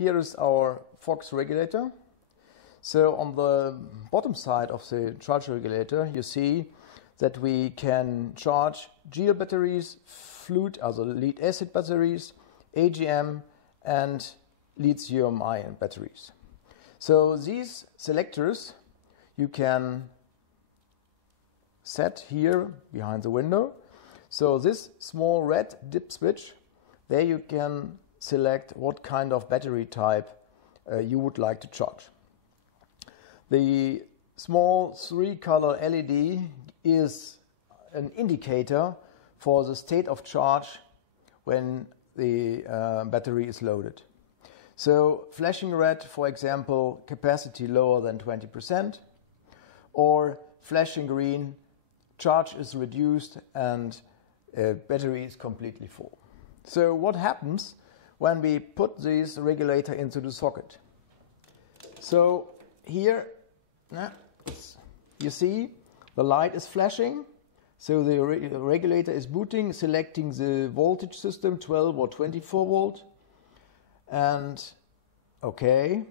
here is our FOX regulator. So on the bottom side of the charge regulator, you see that we can charge gel batteries, fluid, also lead acid batteries, AGM and lithium-ion batteries. So these selectors you can set here behind the window. So this small red dip switch, there you can select what kind of battery type you would like to charge. The small 3-color LED is an indicator for the state of charge when the battery is loaded. So flashing red, for example, capacity lower than 20%, or flashing green, charge is reduced and battery is completely full. So what happens when we put this regulator into the socket? So here you see the light is flashing, so the regulator is booting, selecting the voltage system, 12 or 24 volt, and okay,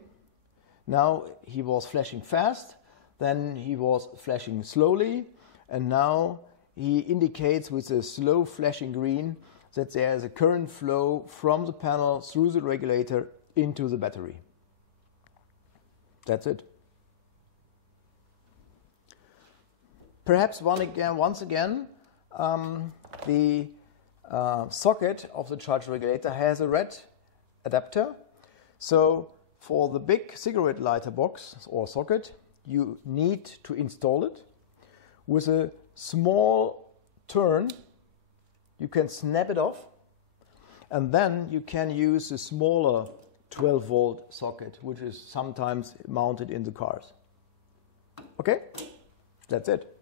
now he was flashing fast, then he was flashing slowly, and now he indicates with a slow flashing green that there is a current flow from the panel through the regulator into the battery. That's it. Perhaps once again, the socket of the charge regulator has a red adapter. So for the big cigarette lighter box or socket, you need to install it. With a small turn, you can snap it off, and then you can use a smaller 12-volt socket, which is sometimes mounted in the cars. Okay, that's it.